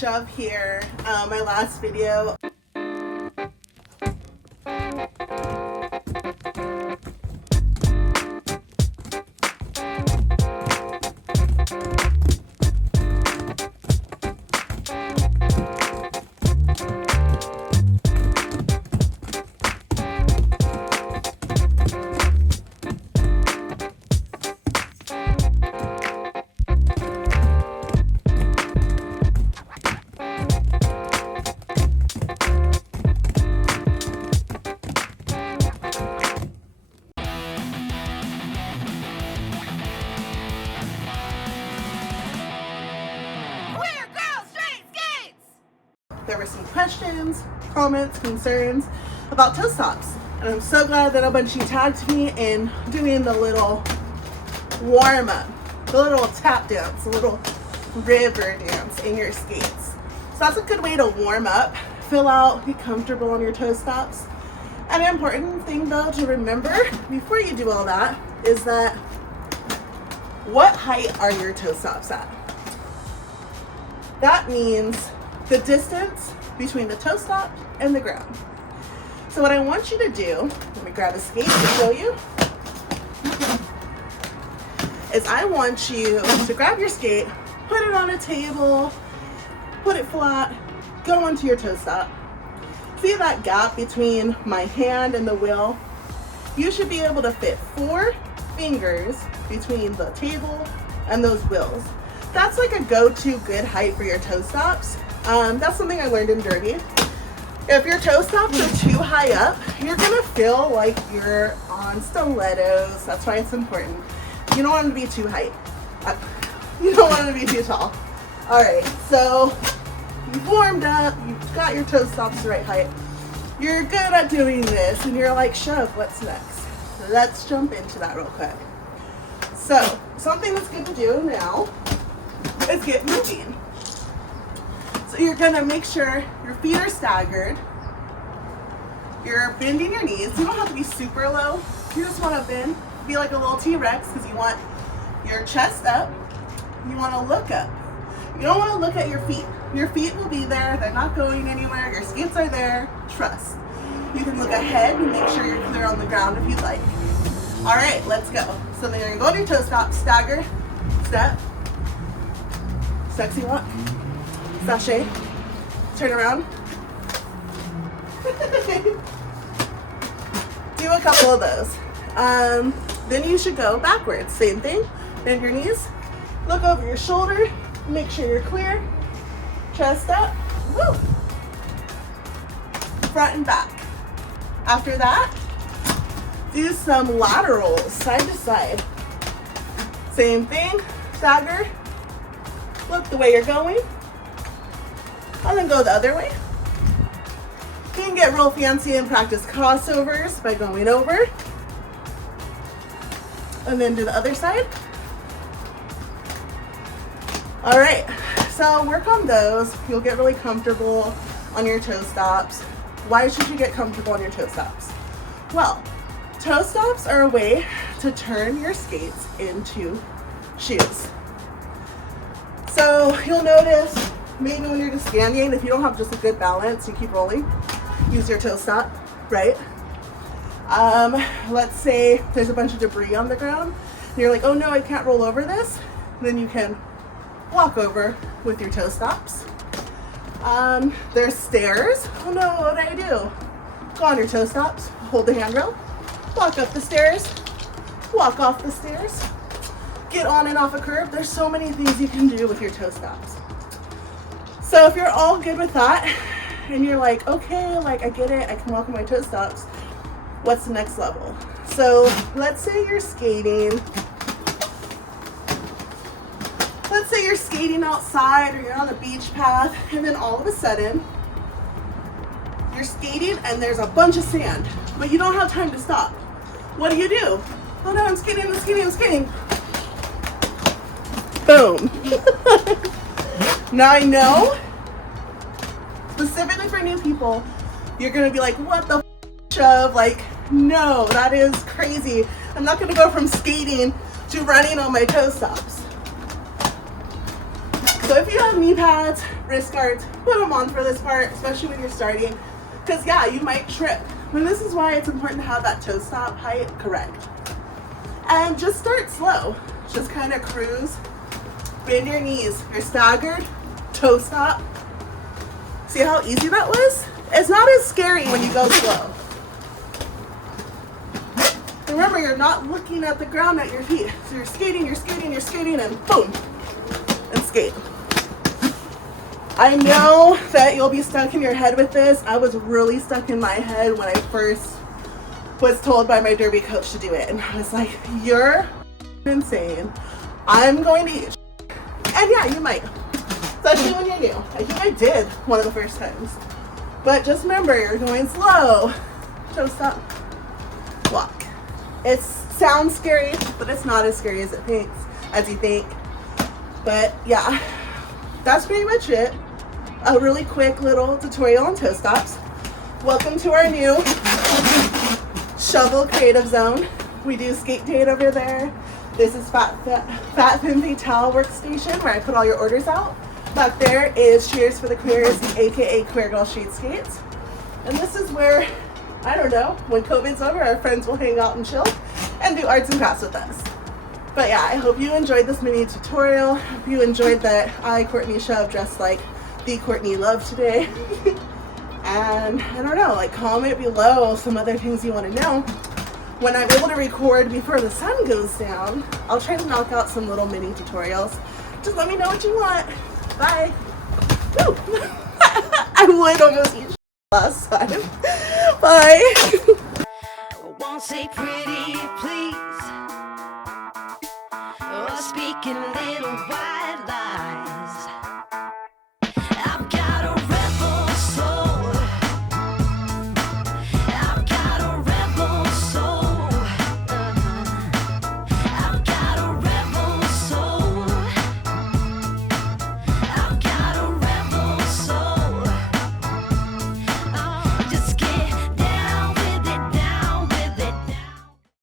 Shove here. My last video. There were some questions, comments, concerns about toe stops. And I'm so glad that a bunch of you tagged me in doing the little warm up, the little tap dance, the little river dance in your skates. So that's a good way to warm up, fill out, get comfortable on your toe stops. And an important thing though to remember before you do all that is that what height are your toe stops at? That means the distance between the toe stop and the ground. So what I want you to do, let me grab a skate to show you, is I want you to grab your skate, put it on a table, put it flat, go onto your toe stop. See that gap between my hand and the wheel? You should be able to fit 4 fingers between the table and those wheels. That's like a go-to good height for your toe stops. That's something I learned in derby. If your toe stops are too high up, you're gonna feel like you're on stilettos. That's why it's important. You don't want them to be too high up. You don't want them to be too tall. All right, so you've warmed up, you've got your toe stops the right height. You're good at doing this, and you're like, Shove, what's next? Let's jump into that real quick. So, something that's good to do now is get moving. So you're gonna make sure your feet are staggered. You're bending your knees. You don't have to be super low. You just wanna bend, be like a little T-Rex because you want your chest up. You wanna look up. You don't wanna look at your feet. Your feet will be there. They're not going anywhere. Your skates are there. Trust. You can look ahead and make sure you're clear on the ground if you'd like. All right, let's go. So then you're gonna go on your toe stop, stagger, step, sexy walk, sashay, turn around. Do a couple of those. Then you should go backwards. Same thing. Bend your knees. Look over your shoulder. Make sure you're clear. Chest up. Woo. Front and back. After that, do some laterals, side to side. Same thing. Stagger. Look the way you're going. And then go the other way. You can get real fancy and practice crossovers by going over. And then do the other side. All right, so work on those. You'll get really comfortable on your toe stops. Why should you get comfortable on your toe stops? Well, toe stops are a way to turn your skates into shoes. So you'll notice maybe when you're just standing, if you don't have just a good balance, you keep rolling, use your toe stop, right? Let's say there's a bunch of debris on the ground and you're like, oh no, I can't roll over this. Then you can walk over with your toe stops. There's stairs. Oh no, what do I do? Go on your toe stops, hold the handrail, walk up the stairs, walk off the stairs, get on and off a curb. There's so many things you can do with your toe stops. So if you're all good with that and you're like, okay, like I get it, I can walk on my toe stops, what's the next level? So let's say you're skating. Let's say you're skating outside or you're on a beach path and then all of a sudden you're skating and there's a bunch of sand, but you don't have time to stop. What do? Oh no, I'm skating. Boom. Now I know, specifically for new people, you're gonna be like, what the Shove? Like, no, that is crazy. I'm not gonna go from skating to running on my toe stops. So if you have knee pads wrist guards, put them on for this part, especially when you're starting, because yeah, you might trip. And this is why it's important to have that toe stop height correct. And just start slow. Just kind of cruise. Bend your knees. You're staggered. Toe stop. See how easy that was? It's not as scary when you go slow. Remember, you're not looking at the ground at your feet. So you're skating, and boom, and skate. I know that you'll be stuck in your head with this. I was really stuck in my head when I first was told by my derby coach to do it. And I was like, you're insane. I'm going to eat. And yeah, you might. Especially when you're new. I think I did one of the first times. But just remember, you're going slow. Toe stop. Walk. It sounds scary, but it's not as scary as you think. But yeah, that's pretty much it. A really quick little tutorial on toe stops. Welcome to our new Shovel Creative Zone. We do skate date over there. This is Fat Thin Fatale workstation where I put all your orders out. Back there is Cheers for the Queers, aka queergirlstraightskates. And this is where, I don't know, when COVID's over, our friends will hang out and chill and do arts and crafts with us. But yeah, I hope you enjoyed this mini tutorial. Hope you enjoyed that I, Courtney Shove, dressed like the Courtney Love today. And I don't know, like, comment below some other things you want to know. When I'm able to record before the sun goes down, I'll try to knock out some little mini tutorials. Just let me know what you want. Bye. Woo. I would almost eat last time. Bye. Won't say pretty please, or speak a little while.